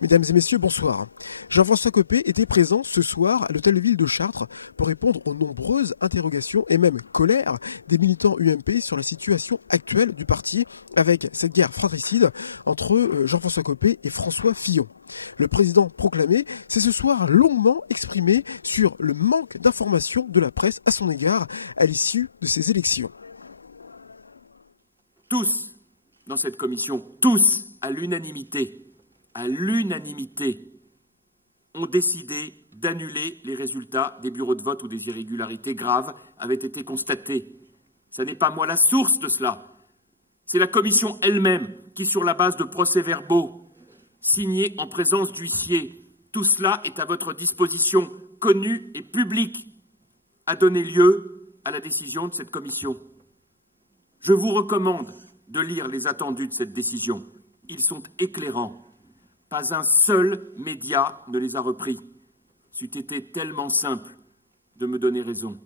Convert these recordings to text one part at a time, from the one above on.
Mesdames et messieurs, bonsoir. Jean-François Copé était présent ce soir à l'hôtel de ville de Chartres pour répondre aux nombreuses interrogations et même colère des militants UMP sur la situation actuelle du parti avec cette guerre fratricide entre Jean-François Copé et François Fillon. Le président proclamé s'est ce soir longuement exprimé sur le manque d'information de la presse à son égard à l'issue de ces élections. Tous, dans cette commission, tous, à l'unanimité, ont décidé d'annuler les résultats des bureaux de vote où des irrégularités graves avaient été constatées. Ce n'est pas moi la source de cela. C'est la commission elle-même qui, sur la base de procès-verbaux signés en présence d'huissiers, tout cela est à votre disposition, connu et public, a donné lieu à la décision de cette commission. Je vous recommande de lire les attendus de cette décision. Ils sont éclairants. Pas un seul média ne les a repris. C'eût été tellement simple de me donner raison.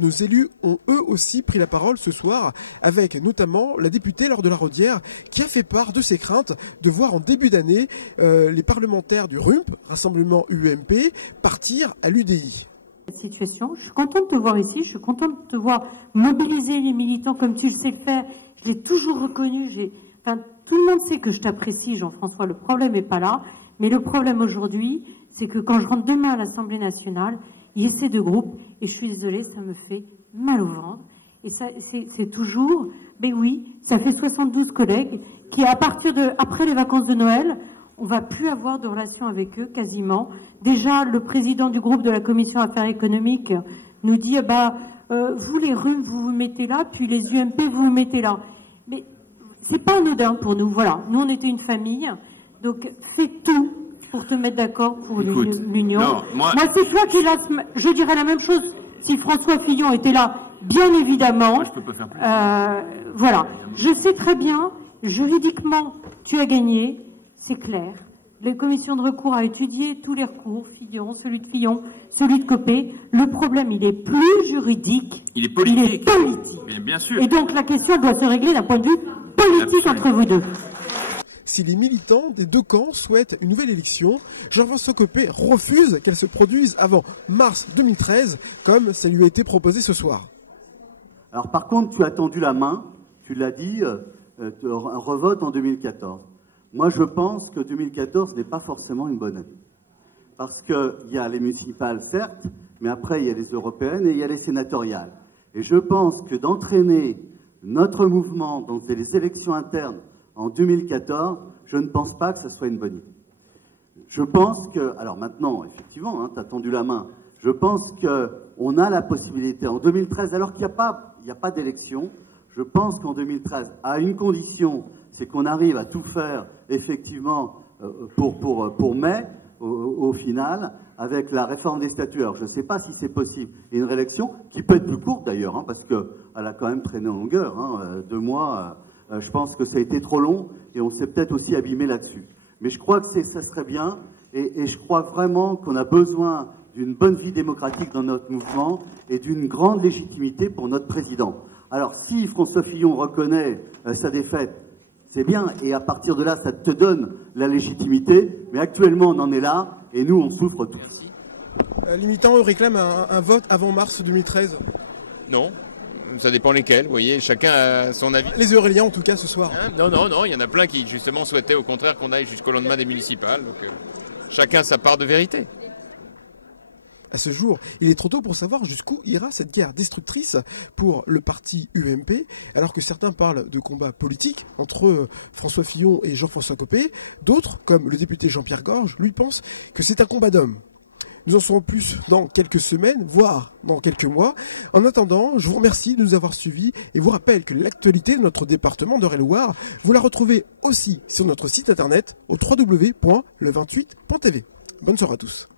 Nos élus ont eux aussi pris la parole ce soir, avec notamment la députée Laure de la Rodière, qui a fait part de ses craintes de voir en début d'année les parlementaires du RUMP, Rassemblement UMP, partir à l'UDI. Situation. Je suis contente de te voir ici, je suis contente de te voir mobiliser les militants comme tu le sais le faire. Je l'ai toujours reconnu. Tout le monde sait que je t'apprécie, Jean-François. Le problème n'est pas là. Mais le problème aujourd'hui, c'est que quand je rentre demain à l'Assemblée nationale, il y a ces deux groupes, et je suis désolée, ça me fait mal au ventre. Et ça, c'est toujours, ben oui, ça fait 72 collègues qui, après les vacances de Noël, on va plus avoir de relation avec eux, quasiment. Déjà, le président du groupe de la Commission Affaires économiques nous dit, vous les RUM, vous vous mettez là, puis les UMP, vous vous mettez là. Mais c'est pas anodin pour nous, voilà. Nous, on était une famille, donc fais tout pour te mettre d'accord pour l'union. Moi, c'est toi qui je dirais la même chose si François Fillon était là, bien évidemment. Moi, je peux pas faire plus. Voilà. Je sais très bien, juridiquement, tu as gagné, c'est clair. La commission de recours a étudié tous les recours, Fillon, celui de Fillon, celui de Copé. Le problème, il est plus juridique. Il est politique. Il est politique. Bien sûr. Et donc, la question doit se régler d'un point de vue politique entre vous deux. Si les militants des deux camps souhaitent une nouvelle élection, Jean-François Copé refuse qu'elle se produise avant mars 2013, comme ça lui a été proposé ce soir. Alors par contre, tu as tendu la main, tu l'as dit, un revote en 2014. Moi, je pense que 2014 n'est pas forcément une bonne année. Parce qu'il y a les municipales, certes, mais après, il y a les européennes et il y a les sénatoriales. Et je pense que d'entraîner notre mouvement dans des élections internes en 2014, je ne pense pas que ce soit une bonne idée. Je pense que, alors maintenant, effectivement, tu as tendu la main, je pense qu'on a la possibilité en 2013, alors qu'il n'y a pas d'élection, je pense qu'en 2013, à une condition, c'est qu'on arrive à tout faire, effectivement, pour mai, au final, avec la réforme des statuts. Alors, je ne sais pas si c'est possible. Et une réélection, qui peut être plus courte d'ailleurs, parce qu'elle a quand même traîné en longueur, 2 mois. Je pense que ça a été trop long et on s'est peut-être aussi abîmé là-dessus. Mais je crois que ça serait bien et je crois vraiment qu'on a besoin d'une bonne vie démocratique dans notre mouvement et d'une grande légitimité pour notre président. Alors si François Fillon reconnaît sa défaite, c'est bien et à partir de là, ça te donne la légitimité. Mais actuellement, on en est là et nous, on souffre tous. Les militants, eux, réclament un vote avant mars 2013. Non. Ça dépend lesquels, vous voyez, chacun a son avis. Les Euréliens, en tout cas, ce soir. Non, il y en a plein qui, justement, souhaitaient au contraire qu'on aille jusqu'au lendemain des municipales. Donc, chacun sa part de vérité. À ce jour, il est trop tôt pour savoir jusqu'où ira cette guerre destructrice pour le parti UMP, alors que certains parlent de combat politique entre François Fillon et Jean-François Copé. D'autres, comme le député Jean-Pierre Gorge, lui pensent que c'est un combat d'hommes. Nous en saurons plus dans quelques semaines, voire dans quelques mois. En attendant, je vous remercie de nous avoir suivis et vous rappelle que l'actualité de notre département d'Eure-et-Loir, vous la retrouvez aussi sur notre site internet au www.le28.tv. Bonne soirée à tous.